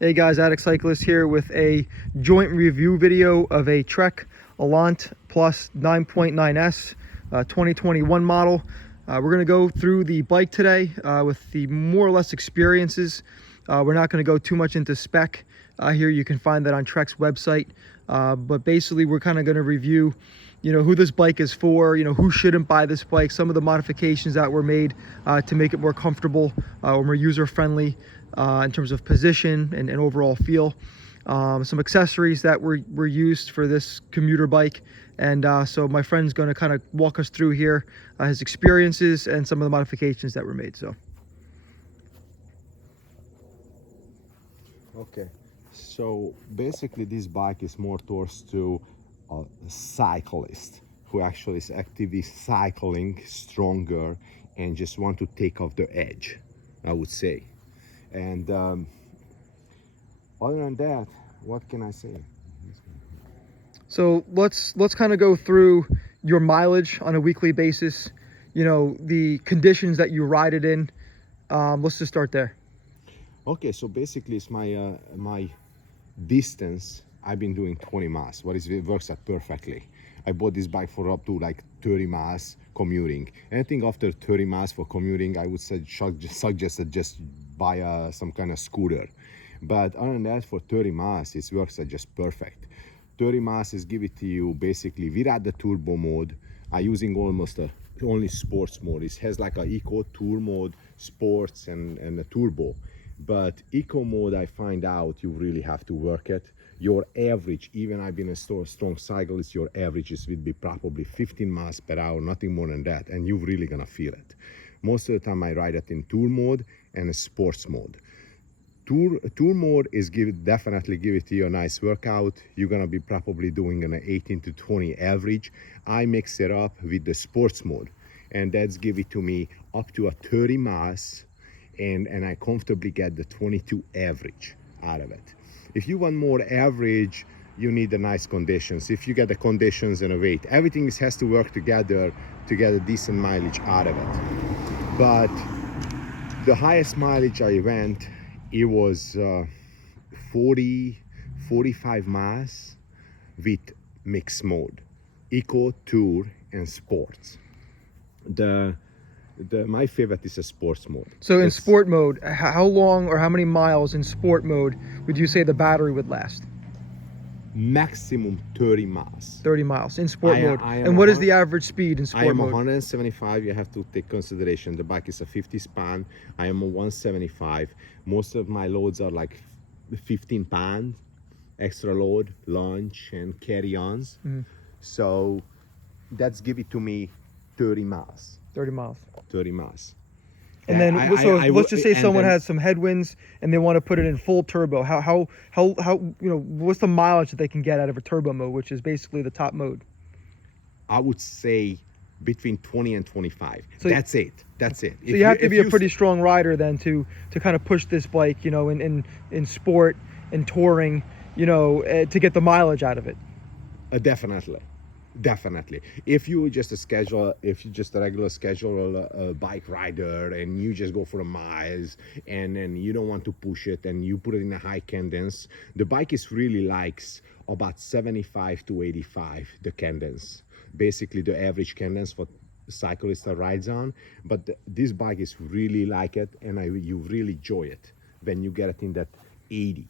Hey guys, Addict Cyclist here with a joint review video of a Trek Allant 9.9S 2021 model. We're going to go through the bike today with the more or less experiences. We're not going to go too much into spec here. You can find that on Trek's website. But basically we're kind of going to review who this bike is for, who shouldn't buy this bike, some of the modifications that were made to make it more comfortable or more user-friendly in terms of position and overall feel. Some accessories that were used for this commuter bike. And so my friend's going to kind of walk us through here his experiences and some of the modifications that were made. So. Okay, so basically this bike is more towards to a cyclist who actually is actively cycling stronger and just want to take off the edge, I would say. And other than that, what can I say? So let's kind of go through your mileage on a weekly basis, the conditions that you ride it in. Let's just start there. Okay, so basically it's my distance. I've been doing 20 miles. It works out perfectly. I bought this bike for up to like 30 miles commuting. Anything after 30 miles for commuting, I would suggest that just buy some kind of scooter. But other than that, for 30 miles, it works out just perfect. 30 miles is give it to you basically without the turbo mode. I'm using almost only sports mode. It has like a eco, tour mode, sports, and a turbo. But eco mode, I find out you really have to work it. Your average, even I've been a strong cyclist, your averages would be probably 15 miles per hour, nothing more than that, and you're really gonna feel it. Most of the time I ride it in tour mode and a sports mode. Tour mode is definitely give it to you a nice workout. You're gonna be probably doing an 18 to 20 average. I mix it up with the sports mode, and that's give it to me up to a 30 miles, and I comfortably get the 22 average out of it. If you want more average, you need the nice conditions. If you get the conditions and a weight, everything has to work together to get a decent mileage out of it. But the highest mileage I went, it was 45 miles with mixed mode, eco, tour, and sports. My favorite is a sports mode. So in sport mode, how long or how many miles in sport mode would you say the battery would last? Maximum 30 miles. 30 miles in sport mode. And what is the average speed in sport mode? I am 175. You have to take consideration. The bike is a 50 span. I am a 175. Most of my loads are like 15 pounds, extra load, lunch, and carry-ons. So that's give it to me 30 miles. 30 miles. 30 miles. And then, let's just say someone has some headwinds and they want to put it in full turbo. How what's the mileage that they can get out of a turbo mode, which is basically the top mode? I would say between 20 and 25. So that's it. That's it. So you have to be a pretty strong rider then to kind of push this bike, in sport and touring, to get the mileage out of it. Definitely. If you just a regular schedule bike rider and you just go for the miles and then you don't want to push it and you put it in a high cadence, the bike is really likes about 75 to 85, the cadence. Basically the average cadence for cyclist that rides on. But this bike is really like it, and you really enjoy it when you get it in that 80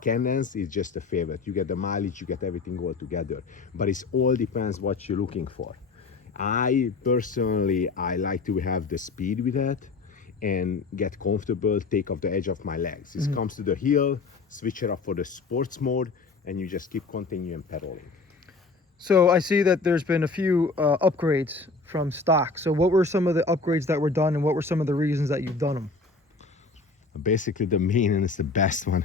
cadence is just a favorite. You get the mileage, you get everything all together, but it all depends what you're looking for. I personally like to have the speed with that and get comfortable, take off the edge of my legs. It comes to the hill, switch it up for the sports mode, and you just keep continuing pedaling. So I see that there's been a few upgrades from stock. So what were some of the upgrades that were done, and what were some of the reasons that you've done them? Basically the main and it's the best one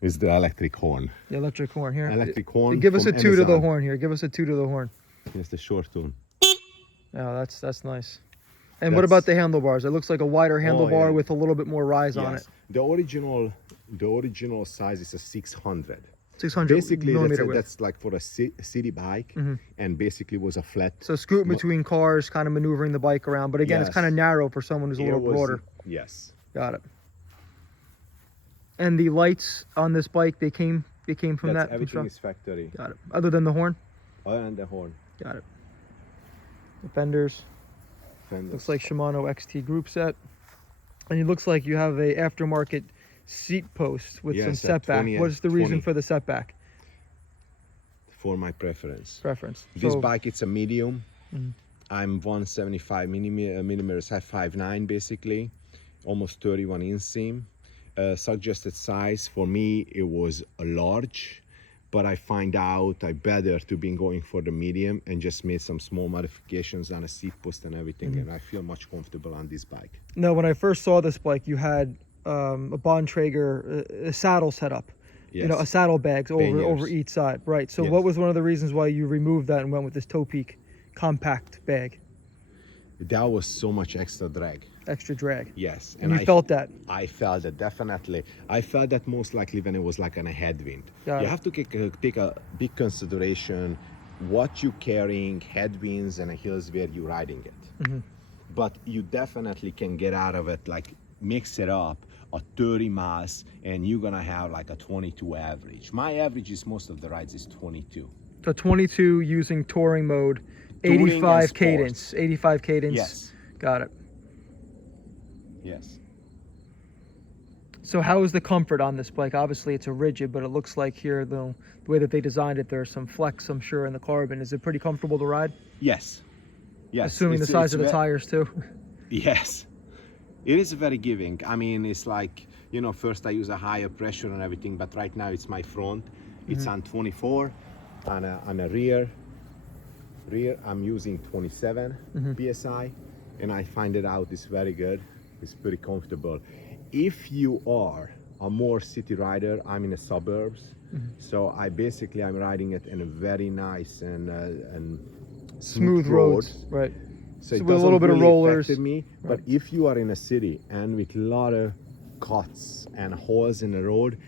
is the electric horn. The electric horn here. Electric horn. Give us a toot of the horn here. Give us a toot of the horn. It's the short tune. Oh, that's nice. And what about the handlebars? It looks like a wider handlebar with a little bit more rise on it. The original size is a 600. 600 basically millimeter that's like for a city bike, and basically was a flat. So scooting between cars, kind of maneuvering the bike around. But again, it's kind of narrow for someone who's a little broader. Yes. Got it. And the lights on this bike, they came from That's that everything construct? is factory. Got it. Other than the horn? Other than the horn. Got it. The fenders. Fenders. Looks like Shimano XT group set. And it looks like you have a aftermarket seat post with some Yes, a setback. 20 What is the reason 20. for the setback? For my preference. This So, bike, it's a medium. Mhm. I'm 175 millimeters, I 5'9" basically, almost 31 inseam. Suggested size for me, it was a large, but I find out I better to be going for the medium and just made some small modifications on a seat post and everything, and I feel much comfortable on this bike. now when I first saw this bike, you had a Bontrager a saddle set up. Yes. You know, a saddlebags over Panniers. each side, right? So Yes. what was one of the reasons why you removed that and went with this toe peak compact bag, That was so much extra drag. extra drag? Yes. And you felt that? I felt it, definitely. I felt that most likely when it was like on a headwind. Got You it. have to take a big consideration what you carrying, headwinds and hills where you riding it. Mm-hmm. But you definitely can get out of it, like mix it up a 30 miles and you're gonna have like a 22 average. My average is most of the rides is 22. So 22 using touring mode, Touring and 85 sports. cadence, 85 cadence. Yes. Got it. Yes. So how is the comfort on this bike? Obviously it's a rigid, but it looks like here the way that they designed it, there's some flex, I'm sure, in the carbon. Is it pretty comfortable to ride? Yes. Yes. Assuming the size of the tires too. Yes. It is very giving. I mean, it's like, you know, first I use a higher pressure and everything, but right now it's my front. It's on 24. On a rear, I'm using 27 PSI, and I find it out it's very good. It's pretty comfortable. If you are a more city rider, I'm in the suburbs, so I'm riding it in a very nice and Smooth roads, right? So it with a doesn't little bit of really rollers. affect me. But if you are in a city and with a lot of cuts and holes in the road,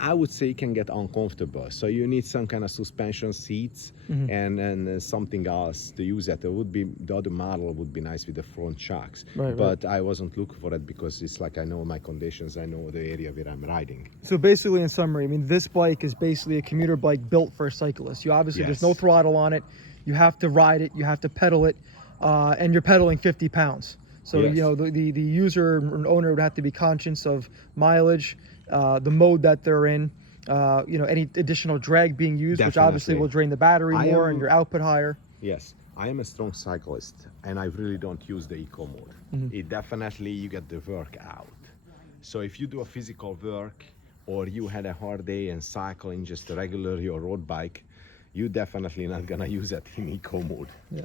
I would say it can get uncomfortable. So you need some kind of suspension seats and something else to use it. The other model would be nice with the front shocks. But I wasn't looking for it because it's like I know my conditions, I know the area where I'm riding. So basically, in summary, I mean, this bike is basically a commuter bike built for a cyclist. You obviously, there's no throttle on it. You have to ride it, you have to pedal it, and you're pedaling 50 pounds. So, you know, the user and owner would have to be conscious of mileage, the mode that they're in, you know, any additional drag being used, which obviously will drain the battery more and your output higher. Yes, I am a strong cyclist and I really don't use the eco mode. It definitely, you get the work out. So if you do a physical work or you had a hard day and cycling just a regular your road bike, you definitely not gonna use it in eco mode. Yeah.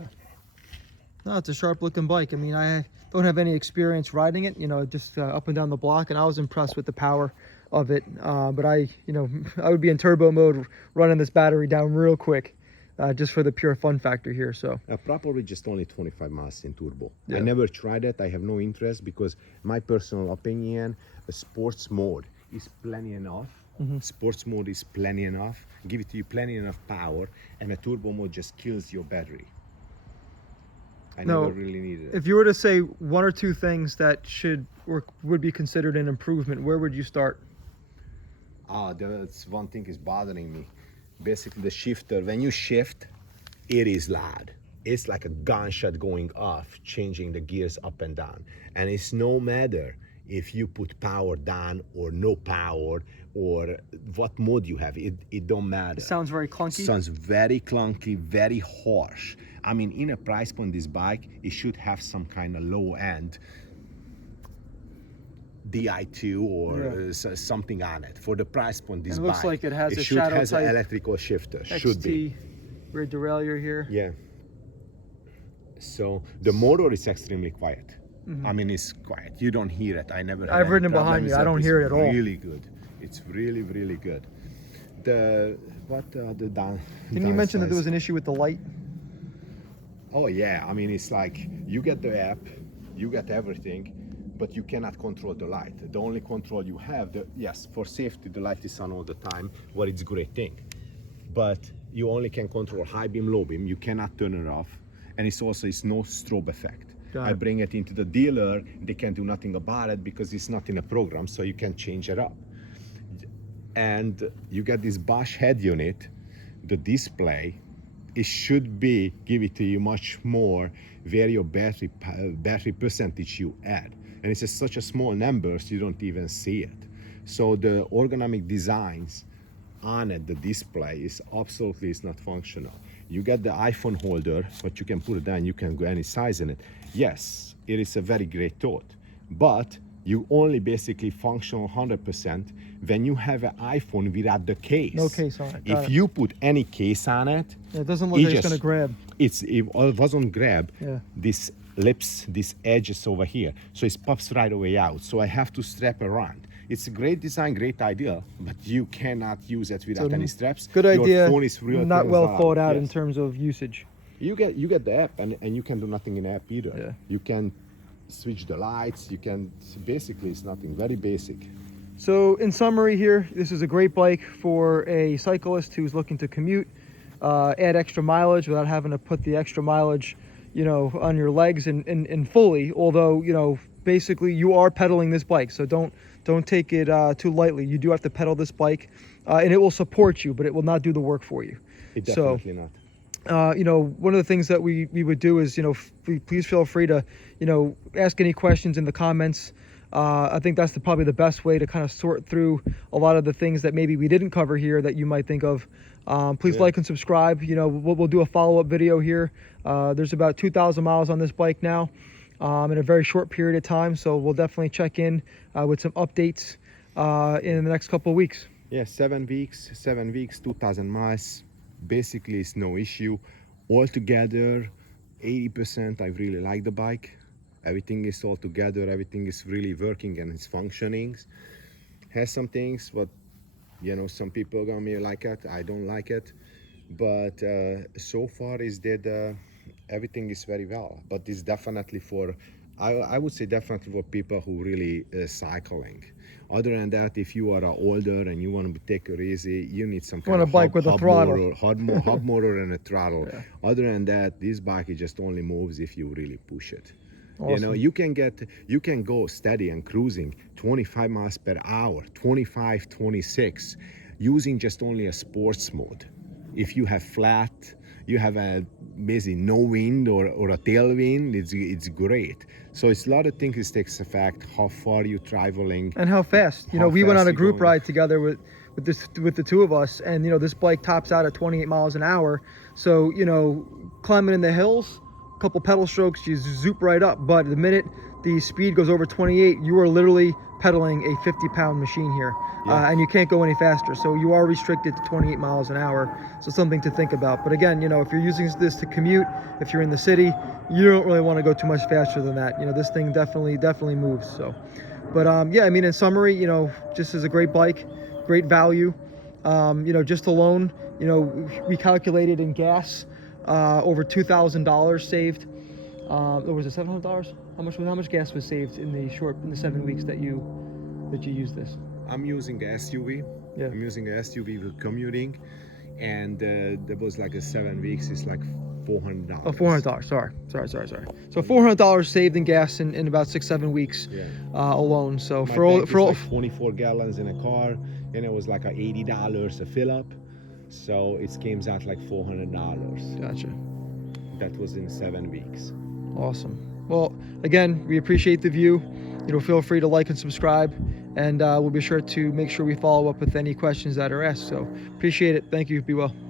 No, it's a sharp looking bike. I mean, I don't have any experience riding it, you know, just up and down the block, and I was impressed with the power of it. But I would be in turbo mode running this battery down real quick, just for the pure fun factor here. So probably just only 25 miles in turbo. I never tried it. I have no interest because my personal opinion, a sports mode is plenty enough. Sports mode is plenty enough, give it to you plenty enough power, and a turbo mode just kills your battery. I never really needed it. If you were to say one or two things that should or would be considered an improvement, where would you start? That's one thing is bothering me. Basically, the shifter, when you shift, it is loud. It's like a gunshot going off, changing the gears up and down. And it's no matter if you put power down or no power or what mode you have, it don't matter. It sounds very clunky. Sounds very clunky, very harsh. I mean, in a price point, this bike, it should have some kind of low end DI2 or something on it. For the price point, this it bike, looks like it has a should shadow has type an electrical shifter. XT Should be. rear derailleur here. Yeah. So the motor is extremely quiet. I mean, it's quiet. You don't hear it. I never. I've ridden it behind you. I don't hear it at all. It's really good. It's really, really good. The Didn't you mention that there was an issue with the light? Oh yeah. I mean, it's like you get the app, you get everything, but you cannot control the light. The only control you have, yes, for safety, the light is on all the time. Well, it's a great thing, but you only can control high beam, low beam. You cannot turn it off, and it's no strobe effect. Got I it. bring it into the dealer. They can't do nothing about it because it's not in a program, so you can change it up. And you get this Bosch head unit, the display, it should be give it to you much more where your battery percentage you add, and it's such a small number so you don't even see it. So the ergonomic designs on it, the display is absolutely is not functional. You get the iPhone holder, but you can put it down, you can go any size in it. Yes, it is a very great thought, but you only basically functional 100% when you have an iPhone without the case. No case on it. Got If it. you put any case on it, It doesn't look like it's going to grab. it wasn't grab Yeah. this lips, this edges over here, so it pops right away out. So I have to strap around. It's a great design, great idea, but you cannot use it without any straps. Good Your idea. phone is real Not things well out. thought out in Yes. terms of usage. You get the app, and you can do nothing in the app either. Yeah. You can switch the lights. You can basically it's nothing, very basic. So in summary here, this is a great bike for a cyclist who's looking to commute, add extra mileage without having to put the extra mileage, on your legs and fully. Although, basically you are pedaling this bike, so don't take it too lightly. You do have to pedal this bike, and it will support you, but it will not do the work for you. It definitely not. One of the things that we would do is, please feel free to, ask any questions in the comments. I think that's probably the best way to kind of sort through a lot of the things that maybe we didn't cover here that you might think of. Please like and subscribe. We'll do a follow-up video here. There's about 2,000 miles on this bike now, in a very short period of time. So we'll definitely check in with some updates in the next couple of weeks. Yeah, 7 weeks, 2,000 miles. Basically, it's no issue. Altogether, 80%. I really like the bike. Everything is all together. Everything is really working and it's functioning. Has some things, but some people gonna like it. I don't like it, but so far is that everything is very well. But it's definitely for, I would say definitely for people who really cycling. Other than that, if you are older and you want to take it easy, you need some kind Want a of bike with a throttle. hub motor and a throttle. Yeah. Other than that, this bike it just only moves if you really push it. Awesome. You can go steady and cruising 25 miles per hour, 25, 26, using just only a sports mode. If you have flat, you have basically no wind or a tailwind, it's great. So it's a lot of things that takes effect, how far you're traveling. And how fast. How We went fast on a you're group going. ride together with the two of us, and this bike tops out at 28 miles an hour. So climbing in the hills, a couple pedal strokes, you zoop right up. But the minute the speed goes over 28, you are literally pedaling a 50-pound machine here. Yeah. And you can't go any faster, so you are restricted to 28 miles an hour. So something to think about. But again, if you're using this to commute, if you're in the city, you don't really want to go too much faster than that. This thing definitely moves. So, but yeah, I mean, in summary, just is a great bike, great value. Just alone, we calculated in gas, over $2,000 saved. Was it $700? How much gas was saved in the 7 weeks that you used this? I'm using an SUV. Yeah. I'm using an SUV with commuting, and there was like a 7 weeks. It's like $400. Oh, $400. Sorry. So $400 saved in gas in about 6-7 weeks, Yeah. alone. So My for all tank is like 24 gallons in a car, and it was like a $80 a fill up. So it came out like $400. Gotcha. That was in 7 weeks. Awesome. Well, again, we appreciate the view. Feel free to like and subscribe, and we'll be sure to make sure we follow up with any questions that are asked. So appreciate it. Thank you. Be well.